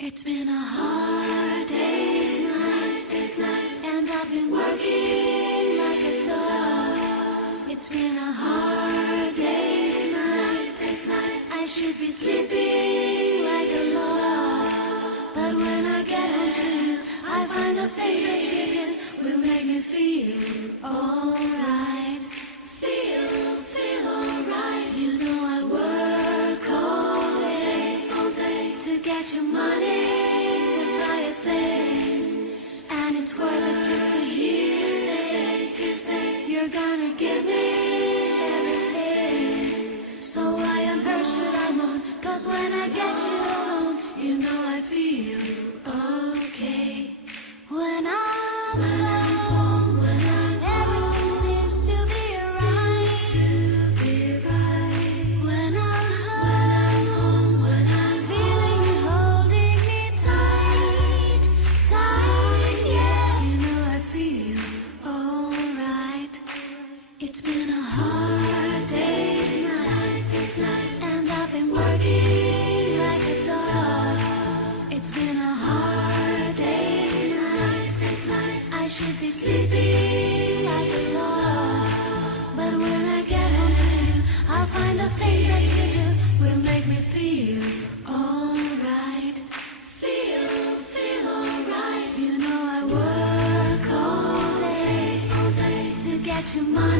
It's been a hard day's night, this night, and I've been working like a dog. It's been a hard day's night, this night, I should be sleeping like a log. But when I get home to you, I find the things that you do will make me feel alright. Feel alright. You know I work all day to get your money to buy your things, and it's worth it just to hear you say you're gonna give me everything. So why on earth should I moan? 'Cause when I get you alone, you know I feel okay. When I'm home, everything seems to be right. When I'm home, feeling you holding me tight, yeah. You know I feel alright. It's been a hard day's night, this night, and I've been working like a dog. It's been a hard day's night, this night, I should be sleeping like a log. But when I get home to you, I'll find the things that you do will make me feel alright. Feel alright. You know I work all day to get your money